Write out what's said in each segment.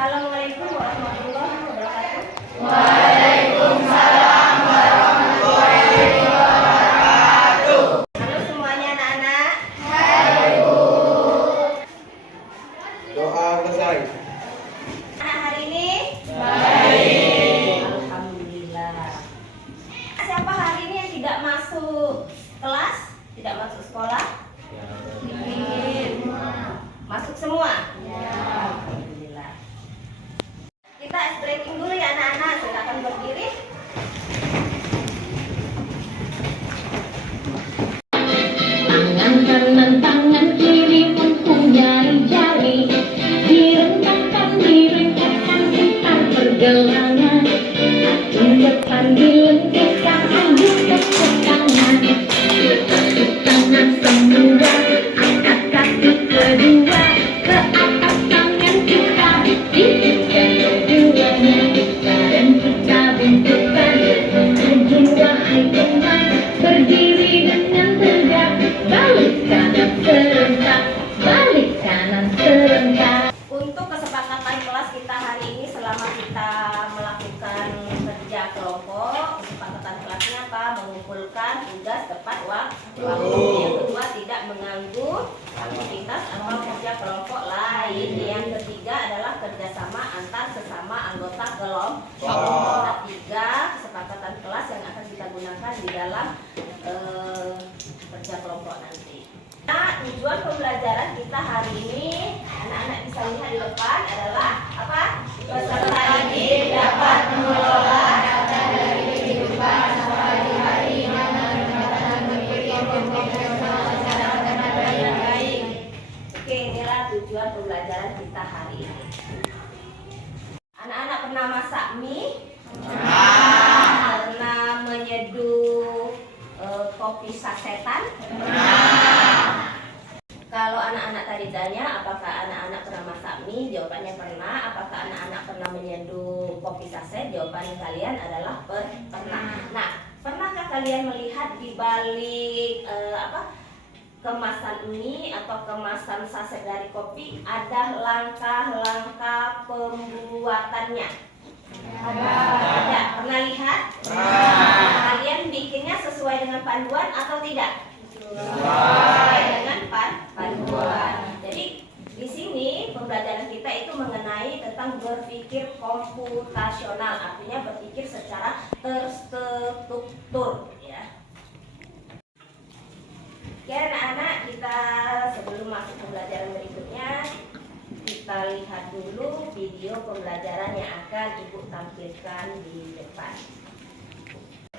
Assalamualaikum warahmatullahi wabarakatuh. Waalaikumsalam warahmatullahi wabarakatuh. Halo semuanya anak-anak. Halo. Doa selesai. Anak hari ini? Baik. Alhamdulillah. Siapa hari ini yang tidak masuk kelas? Tidak masuk sekolah? Masuk semua? Alhamdulillah. Kita stretching dulu ya anak-anak. Silakan berdiri. Tangan kanan, tangan kiri mempunyai jari. Direngkakkan kita pergelangan. Kaki depan dilengkapkan, ayo tepuk tangan. Tepuk tangan semua, angkat kaki kedua. Ke atas tangan kita, diikat keduanya. Dan kita bentukkan rajin wahai teman. Berdiri dengan tegak, balik kanan serentak, balik kanan serentak. Untuk kesepakatan kelas kita hari ini selama kita melakukan kerja kelompok, kesepakatan kelasnya apa? Mengumpulkan tugas tepat waktu. Yang kedua, tidak mengganggu aktivitas atau kerja kelompok lain. Yang ketiga adalah kerjasama antar sesama anggota kelompok. Ketiga, kesepakatan kelas yang akan kita gunakan di dalam kerja kelompok nanti. Nah, tujuan pembelajaran kita hari ini, anak-anak bisa lihat di depan adalah apa? Peserta didik dapat mengelola data dari kehidupan sehari-hari dengan berpikir profesional secara terhadap yang baik. Oke, inilah tujuan pembelajaran kita hari ini. Anak-anak pernah masak mie? Pernah menyeduh kopi sasetan? Kalau anak-anak tadi tanya apakah anak-anak pernah masak mie, jawabannya pernah. Apakah anak-anak pernah menyeduh kopi saset, jawaban kalian adalah pernah. Nah, pernahkah kalian melihat di balik kemasan mie atau kemasan saset dari kopi ada langkah-langkah pembuatannya? Ada. Pernah lihat? Kalian bikinnya sesuai dengan panduan atau tidak? Sesuai dengan panduan. Jadi di sini pembelajaran kita itu mengenai tentang berpikir komputasional, artinya berpikir secara terstruktur, ya. Oke anak-anak, kita sebelum masuk pembelajaran berikutnya, kita lihat dulu video pembelajaran yang akan Ibu tampilkan di depan.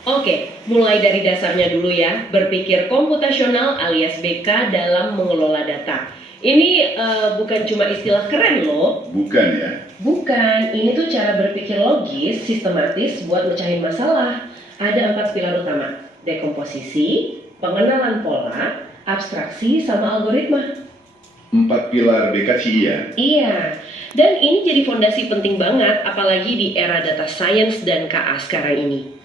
Oke, mulai dari dasarnya dulu ya, berpikir komputasional alias BK dalam mengelola data. Ini bukan cuma istilah keren loh. Bukan ya? Bukan, ini tuh cara berpikir logis, sistematis buat mecahin masalah. Ada 4 pilar utama, dekomposisi, pengenalan pola, abstraksi, sama algoritma. 4 pilar BKCI ya? Iya, dan ini jadi fondasi penting banget, apalagi di era data science dan KA sekarang ini.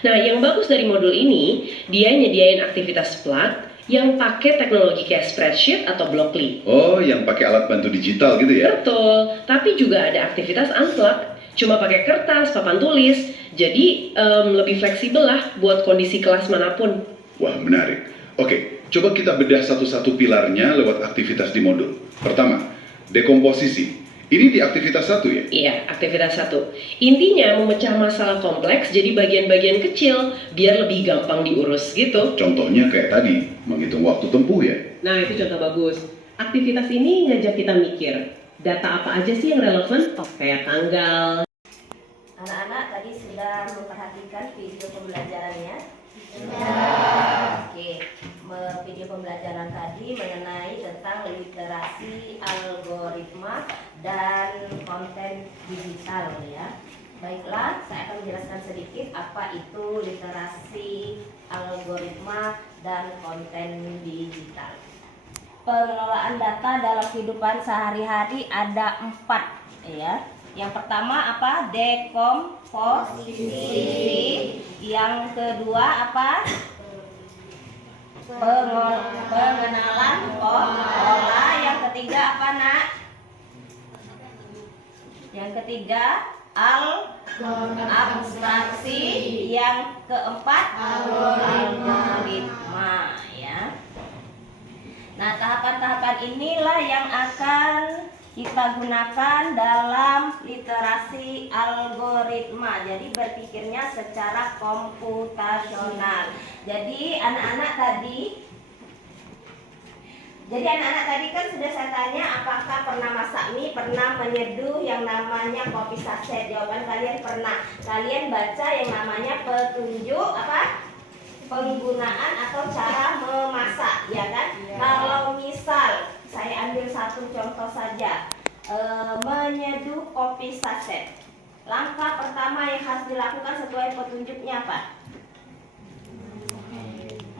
Nah, yang bagus dari modul ini, dia nyediain aktivitas plat yang pakai teknologi kayak spreadsheet atau Blockly. Oh, yang pakai alat bantu digital gitu ya? Betul, tapi juga ada aktivitas unplug, cuma pakai kertas, papan tulis, jadi lebih fleksibel lah buat kondisi kelas manapun. Wah, menarik. Oke, coba kita bedah satu-satu pilarnya lewat aktivitas di modul. Pertama, dekomposisi. Ini di aktivitas 1 ya? Iya, aktivitas 1. Intinya memecah masalah kompleks jadi bagian-bagian kecil, biar lebih gampang diurus gitu. Contohnya kayak tadi, menghitung waktu tempuh ya? Nah, itu contoh bagus. Aktivitas ini ngajak kita mikir, data apa aja sih yang relevan? Oh, kayak tanggal. Anak-anak tadi sudah memperhatikan video pembelajarannya? Oke, video pembelajaran tadi mengenai tentang literasi algoritma dan konten digital ya. Baiklah, saya akan menjelaskan sedikit apa itu literasi algoritma dan konten digital. Pengelolaan data dalam kehidupan sehari-hari ada 4 ya. Yang pertama apa? Dekomposisi. Yang kedua apa? Pengenalan pola. Yang ketiga apa nak? Yang ketiga abstraksi, yang keempat algoritma ya. Nah, tahapan-tahapan inilah yang akan kita gunakan dalam literasi algoritma. Jadi berpikirnya secara komputasional. Jadi anak-anak tadi kan sudah saya tanya apakah pernah masak mie, pernah menyeduh yang namanya kopi saset. Jawaban kalian pernah. Kalian baca yang namanya petunjuk penggunaan atau cara memasak, ya kan? Kalau misal saya ambil satu contoh saja, menyeduh kopi saset. Langkah pertama yang harus dilakukan sesuai petunjuknya apa?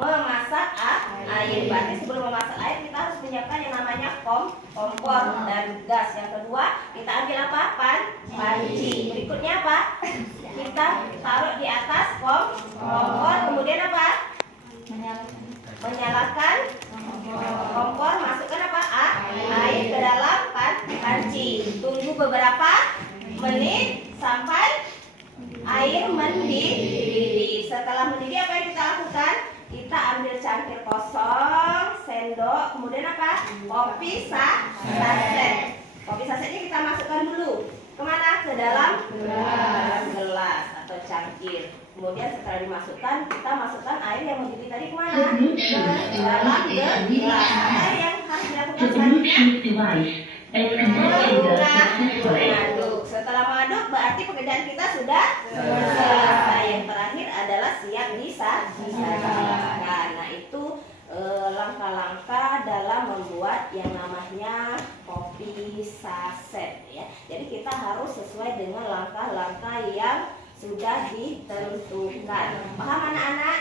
Memasak air. Berarti sebelum memasak air kita harus menyiapkan yang namanya kompor dan gas. Yang kedua, kita ambil apa? Panci. Berikutnya apa? Kita taruh di atas kompor. Kemudian apa? Menyalakan kompor, masukkan apa? Air ke dalam panci. Tunggu beberapa menit sampai air mendidih. Setelah mendidih apa yang kita lakukan? Kita ambil cangkir kosong, sendok, kemudian apa? Kopi saset. Kopi sasetnya kita masukkan dulu. Kemana? Ke dalam gelas atau cangkir. Kemudian setelah dimasukkan, kita masukkan air yang mendidih tadi kemana? Ke dalam gelas. Apa yang harus dilakukan selanjutnya? Mengaduk. Setelah mengaduk berarti pekerjaan kita sudah selesai. Yang terakhir adalah siap disajikan. Nah, itu langkah-langkah dalam membuat yang namanya kopi saset ya. Jadi kita harus sesuai dengan langkah-langkah yang sudah ditentukan. Paham anak-anak?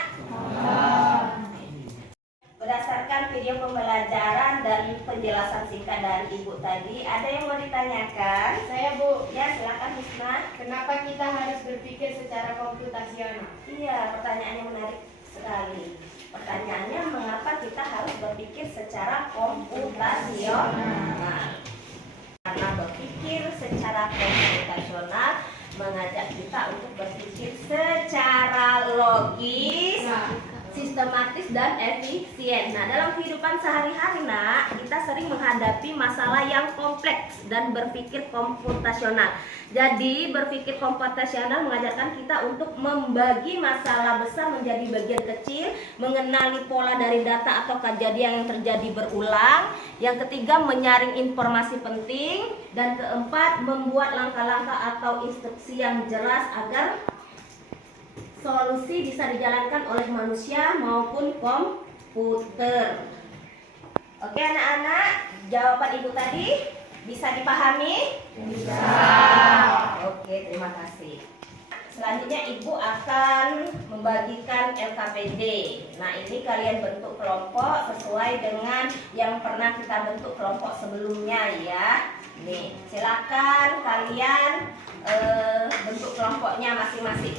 Berdasarkan video pembelajaran dan penjelasan singkat dari Ibu tadi, ada yang mau ditanyakan? Saya, Bu. Ya, silakan Husna. Kenapa kita harus berpikir secara komputasional? Iya, pertanyaannya menarik sekali. Pertanyaannya, mengapa kita harus berpikir secara komputasional? Karena berpikir secara komputasional mengajak kita untuk berpikir secara logis, sistematis dan efisien. Nah, dalam kehidupan sehari-hari, Nak, kita sering menghadapi masalah yang kompleks dan berpikir komputasional. Jadi, berpikir komputasional mengajarkan kita untuk membagi masalah besar menjadi bagian kecil, mengenali pola dari data atau kejadian yang terjadi berulang. Yang ketiga, menyaring informasi penting, dan keempat, membuat langkah-langkah atau instruksi yang jelas agar solusi bisa dijalankan oleh manusia maupun komputer. Oke anak-anak, jawaban Ibu tadi bisa dipahami? Bisa. Oke, terima kasih. Selanjutnya Ibu akan membagikan LKPD. Nah, ini kalian bentuk kelompok sesuai dengan yang pernah kita bentuk kelompok sebelumnya ya. Nih, silakan kalian bentuk kelompoknya masing-masing.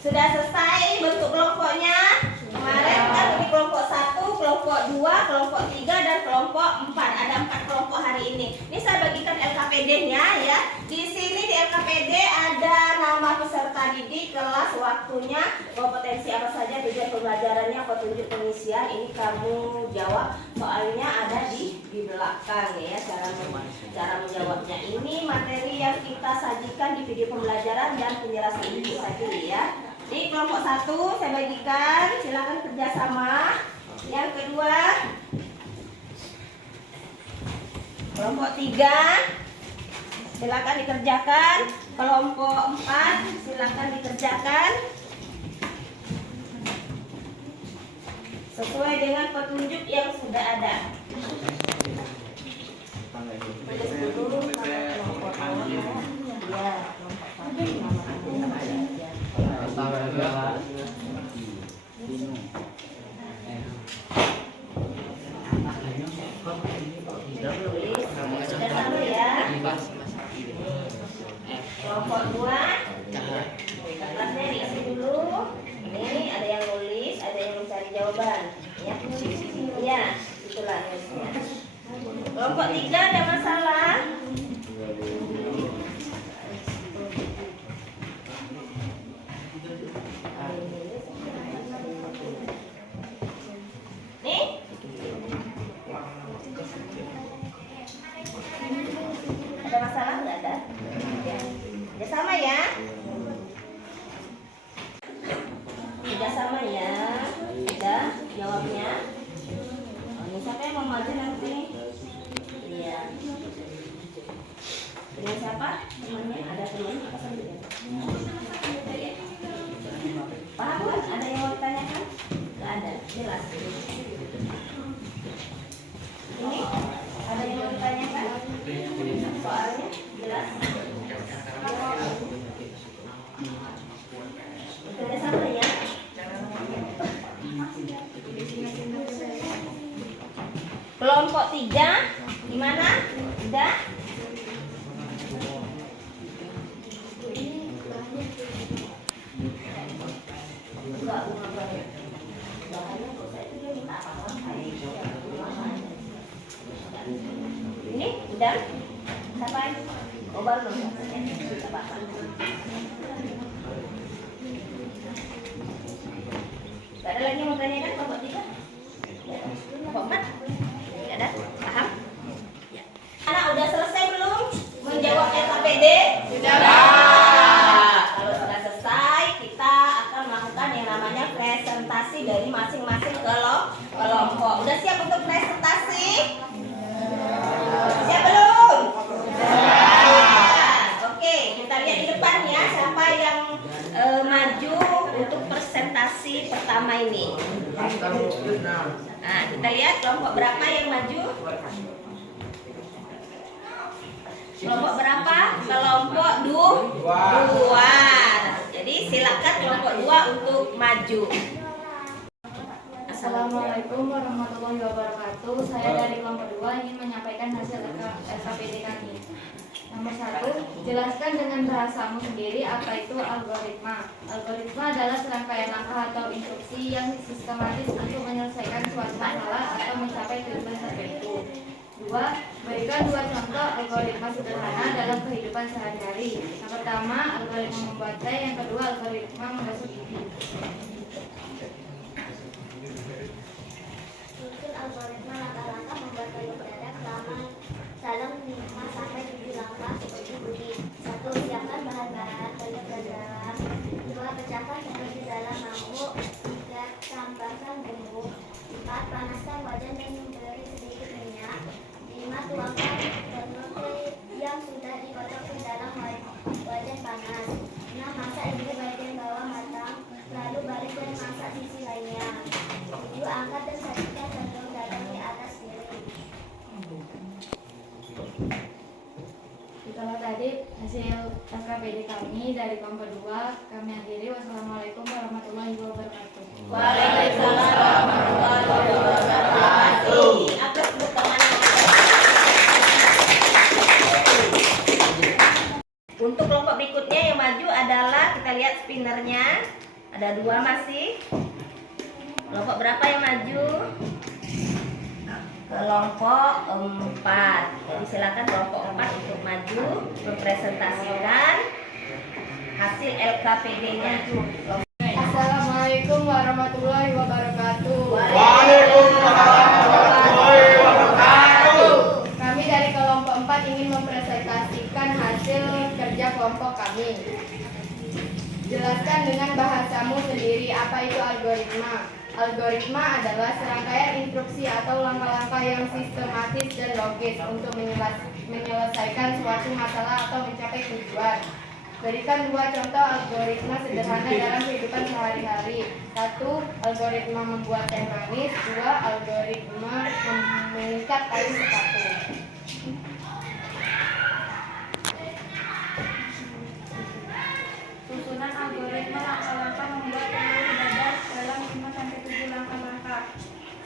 Sudah selesai bentuk kelompoknya? Kemarin kan ini kelompok 1, kelompok 2, kelompok 3, dan kelompok 4. Ada 4 kelompok hari ini. Ini saya bagikan LKPD-nya ya. Di sini di LKPD ada nama peserta didik, kelas, waktunya, kompetensi apa saja, tujuan pembelajarannya, petunjuk pengisian. Ini kamu jawab, soalnya ada di belakang ya cara menjawabnya. Ini materi yang kita sajikan di video pembelajaran dan penjelasan Ibu tadi ya. Di kelompok 1 saya bagikan, silakan kerjasama. Yang kedua, kelompok 3 silakan dikerjakan. Kelompok 4 silakan dikerjakan sesuai dengan petunjuk yang sudah ada. Tulis dulu kelompok awal ya, kelompok 2 kertasnya diisi dulu. Ini ada yang nulis, ada yang mencari jawaban ya. Iya, itulah nulisnya. Kelompok 3 ada masalah. mau maju nanti? Iya. Dengan siapa? Temannya? Ada temannya apa sendiri? Paham kan? Ada yang mau ditanyakan? Gak ada, jelas. Ini ada yang mau ditanyakan? Soalnya jelas. Kerja sama ya. Kelompok 3 gimana? Udah? Ini udah? Siapa? Oh baru belum. Tidak apa-apa. Gak ada lagi yang mau tanyakan kelompok 3? Kelompok 4? Tidak ada? Paham? Anak udah selesai belum menjawab LKPD? Sudah. Kalau sudah selesai, kita akan melakukan yang namanya presentasi dari masing-masing kelompok. Udah siap untuk presentasi? Siap belum? Oke, kita lihat di depan ya siapa yang maju untuk presentasi pertama ini. Nah, kita lihat kelompok berapa yang maju? Kelompok berapa? Kelompok 2. Jadi silakan kelompok 2 untuk maju. Assalamualaikum warahmatullahi wabarakatuh. Saya dari kelompok 2 ingin menyampaikan hasil LKPD kami. Nomor 1, jelaskan dengan bahasamu sendiri apa itu algoritma. Algoritma adalah serangkaian langkah atau instruksi yang sistematis untuk menyelesaikan suatu masalah atau mencapai tujuan tertentu. 2, berikan 2 contoh algoritma sederhana dalam kehidupan sehari-hari. Yang pertama, algoritma membuat teh. Yang kedua, algoritma membasuh gigi. Susun algoritma langkah-langkah membuat telur dadar dalam 5-7 langkah seperti bunyi. 1. Siapkan bahan-bahan telur dadar. 2. Pecahkan telur di dalam mangkuk. 3. Tambahkan bumbu. 4. Panaskan wajan dan beri sedikit minyak. 5. Tuangkan telur yang sudah dikocok ke dalam wajan panas. 6. Masak hingga bagian bawah matang, lalu balik dan masak sisi lainnya. 7. Angkat dan sajikan telur dadar di atas piring. Itulah tadi hasil LKPD kami dari kelompok 2. Kami akhiri. Wassalamualaikum warahmatullahi wabarakatuh. Waalaikumsalam warahmatullahi wabarakatuh. Aplaus untuk teman-teman. Untuk kelompok berikutnya yang maju adalah kita lihat spinnernya. Ada 2 masih. Kelompok berapa yang maju? Kelompok 4. Jadi silakan kelompok 4 untuk maju mempresentasikan hasil LKPD-nya. Assalamualaikum warahmatullahi wabarakatuh. Waalaikumsalam wabarakatuh. Kami dari kelompok 4 ingin mempresentasikan hasil kerja kelompok kami. Jelaskan dengan bahasamu sendiri apa itu algoritma. Algoritma adalah serangkaian instruksi atau langkah-langkah yang sistematis dan logis untuk menyelesaikan suatu masalah atau mencapai tujuan. Berikan 2 contoh algoritma sederhana dalam kehidupan sehari-hari. 1. Algoritma membuat teh manis. 2. Algoritma mengikat tali sepatu. Susunan algoritma langkah-langkah membuat telur dadar dalam 5-7 langkah-langkah.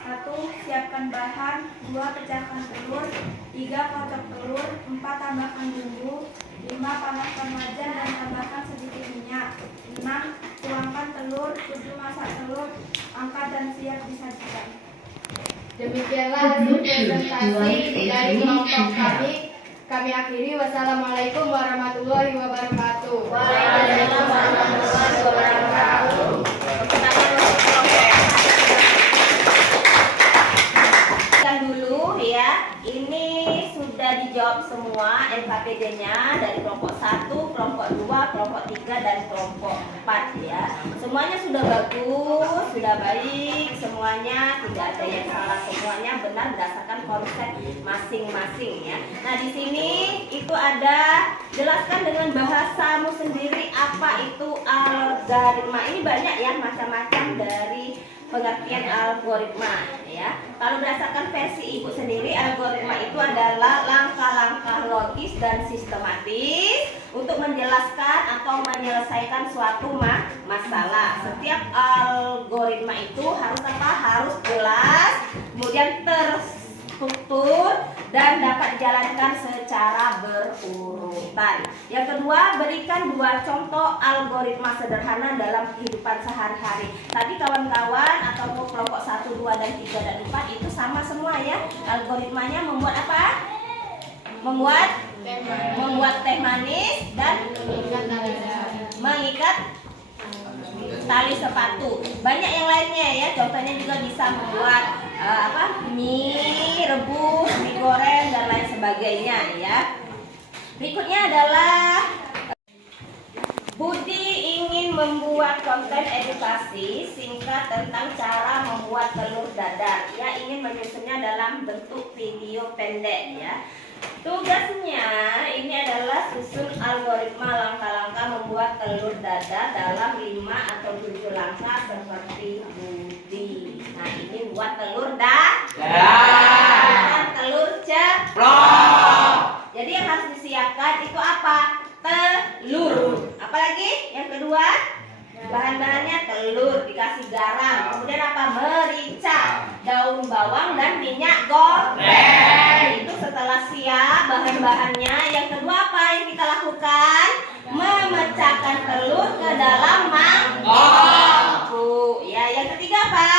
1. Siapkan bahan. 2. Pecahkan telur. 3. Kocok telur. 4. Tambahkan bumbu. 5. Panaskan wajan dan tambahkan sedikit minyak. 6. Tuangkan telur. 7. Masak telur. Angkat dan siap disajikan. Demikianlah hasil presentasi dari kelompok kami. Kami akhiri. Wassalamualaikum warahmatullahi wabarakatuh. Waalaikumsalam warahmatullahi wabarakatuh. Kan dulu ya, ini sudah dijawab semua LKPD-nya dari kelompok 1, kelompok 2, kelompok 3, dan kelompok 4 ya. Semuanya sudah bagus, sudah baik, semuanya tidak ada yang salah, semuanya benar berdasarkan konsep masing-masing ya. Nah, di sini itu ada jelaskan dengan bahasamu sendiri apa itu algoritma. Ini banyak ya macam-macam dari pengertian algoritma ya. Kalau berdasarkan versi ibu sendiri, algoritma itu adalah langkah-langkah logis dan sistematis untuk menjelaskan atau menyelesaikan suatu masalah. Setiap algoritma itu harus apa? Harus jelas, kemudian terstruktur dan dapat dijalankan secara berurutan. Yang kedua, berikan 2 contoh algoritma sederhana dalam kehidupan sehari-hari. Tadi kawan-kawan atau kelompok 1, 2, dan 3, dan 4 itu sama semua ya. Algoritmanya membuat apa? Membuat teh manis dan mengikat tali sepatu. Banyak yang lainnya ya. Contohnya juga bisa membuat mie rebus, mie goreng, dan lain sebagainya ya. Berikutnya adalah Budi ingin membuat konten edukasi singkat tentang cara membuat telur dadar. Ia ingin menyusunnya dalam bentuk video pendek ya. Tugasnya ini adalah susun algoritma langkah-langkah membuat telur dadar dalam 5 atau 7 langkah seperti Budi. Nah, ini buat telur dadar, telur ceplok. Jadi yang harus disiapkan itu apa? Telur. Apalagi? Yang kedua, bahan-bahannya telur, dikasih garam, kemudian apa? Merica, daun bawang, dan minyak goreng. Itu setelah siap bahan-bahannya. Yang kedua apa yang kita lakukan? Memecahkan telur ke dalam mangkok. Ya, yang ketiga apa?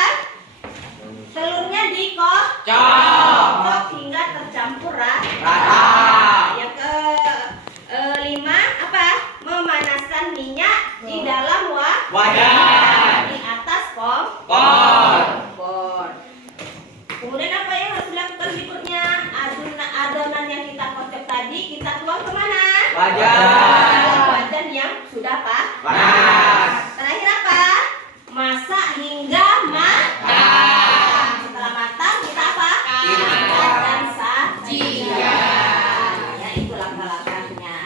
Telurnya dikocok hingga tercampur rata. Yang kelima apa? Memanaskan minyak di dalam wadah di atas kompor. Kemudian apa yang harus dilakukan berikutnya? Adonan yang kita kocok tadi kita tuang kemana? Wajan yang sudah panas. Terakhir apa? Masak hingga matang. Setelah matang kita apa? Angkat dan sajikan. Ya, itu langkah-langkahnya.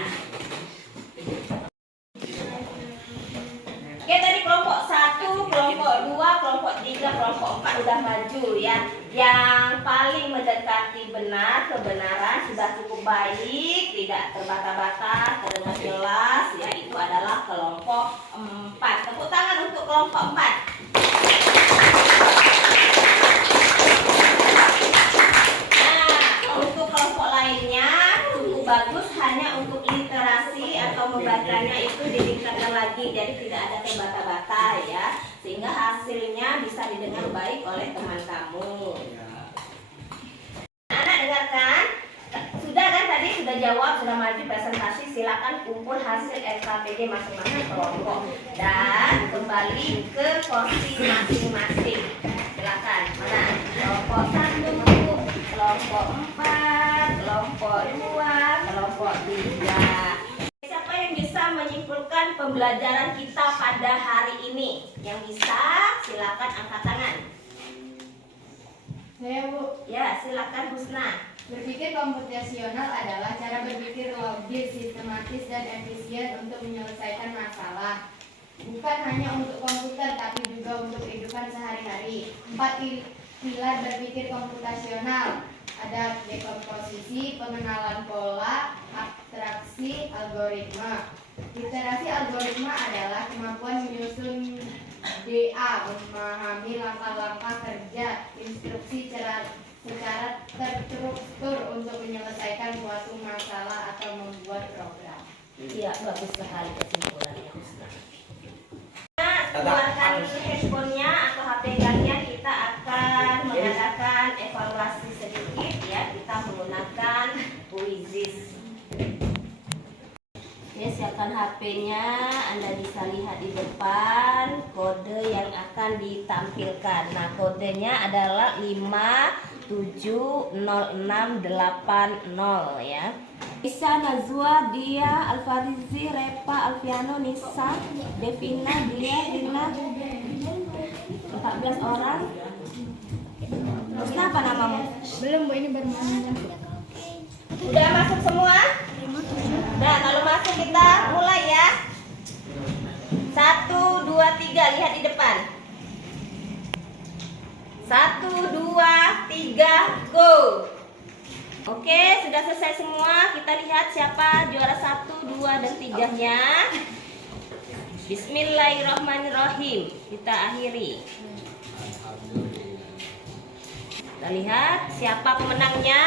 Oke, tadi kelompok 1, kelompok 2, kelompok 3, kelompok 4 udah maju ya. Yang paling mendekati benar, kebenaran sudah cukup baik, tidak terbata-bata, terdengar jelas ya, itu adalah kelompok 4. Tepuk tangan untuk kelompok 4. Nah, untuk kelompok lainnya cukup bagus, hanya untuk literasi atau membacanya itu ditingkatkan lagi, jadi tidak ada terbata-bata ya, sehingga hasilnya bisa didengar baik oleh teman kamu. Anak dengarkan, sudah kan tadi sudah jawab, sudah maju presentasi, silakan kumpul hasil LKPD masing-masing kelompok dan kembali ke kursi masing-masing. Silakan, mana? Kelompok 1, kelompok 4, kelompok 2, kelompok 3. Siapa yang bisa menyimpulkan pembelajaran kita pada hari ini? Yang bisa, silakan angkat tangan. Saya, Bu. Ya, silakan Husna. Berpikir komputasional adalah cara berpikir logis, sistematis, dan efisien untuk menyelesaikan masalah. Bukan hanya untuk komputer, tapi juga untuk kehidupan sehari-hari. 4 pilar berpikir komputasional. Ada dekomposisi, pengenalan pola, abstraksi, algoritma. Literasi algoritma adalah kemampuan menyusun DA, memahami langkah-langkah kerja, instruksi secara terstruktur untuk menyelesaikan suatu masalah atau membuat program. Iya, bagus sekali kesimpulannya Husna. Keluarkan handphonenya atau HP kalian, kita akan mengadakan evaluasi sedikit ya. Kita menggunakan Quizzes. Ya, siapkan HP-nya. Anda bisa lihat di depan kode yang akan ditampilkan. Nah, kodenya adalah 5 7680 ya. Isa, Nazwa, Dia, Alfarizi, Repa, Alfiano, Nisa, Devina, Dia, Rina, 14 orang. Terus apa namamu? Belum Bu, ini baru masuk. Udah masuk semua? Nah, kalau masuk kita mulai ya. 1, 2, 3, lihat di depan. 1, 2, 3, go. Oke, sudah selesai semua. Kita lihat siapa juara 1, 2, dan 3-nya. Bismillahirrahmanirrahim. Kita akhiri. Kita lihat siapa pemenangnya.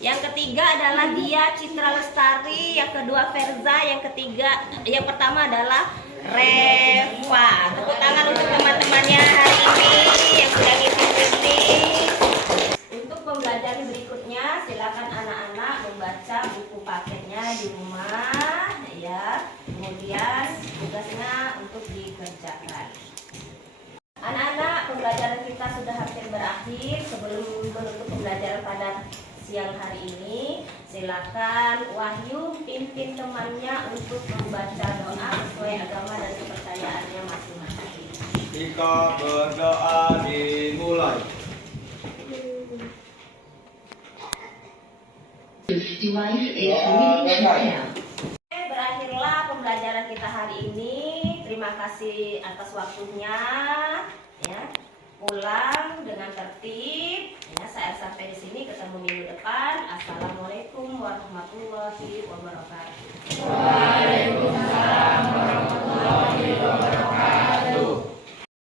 Yang ketiga adalah Dia Citra Lestari, yang kedua Verza, yang pertama adalah Reva. Tepuk tangan untuk teman-temannya hari ini yang sudah ngisi-ngisi. Untuk pembelajaran berikutnya, silakan anak-anak membaca buku paketnya di rumah ya. Kemudian tugasnya untuk dikerjakan. Anak-anak, pembelajaran kita sudah hampir berakhir. Sebelum menutup pembelajaran pada siang hari ini, silakan Wahyu pimpin temannya untuk membaca doa sesuai agama dan kepercayaannya masing-masing. Jika berdoa dimulai. Berakhirlah pembelajaran kita hari ini. Terima kasih atas waktunya. Ya, pulang dengan tertib. Ya, saya sampai di sini, ketemu minggu depan. Assalamualaikum warahmatullahi wabarakatuh.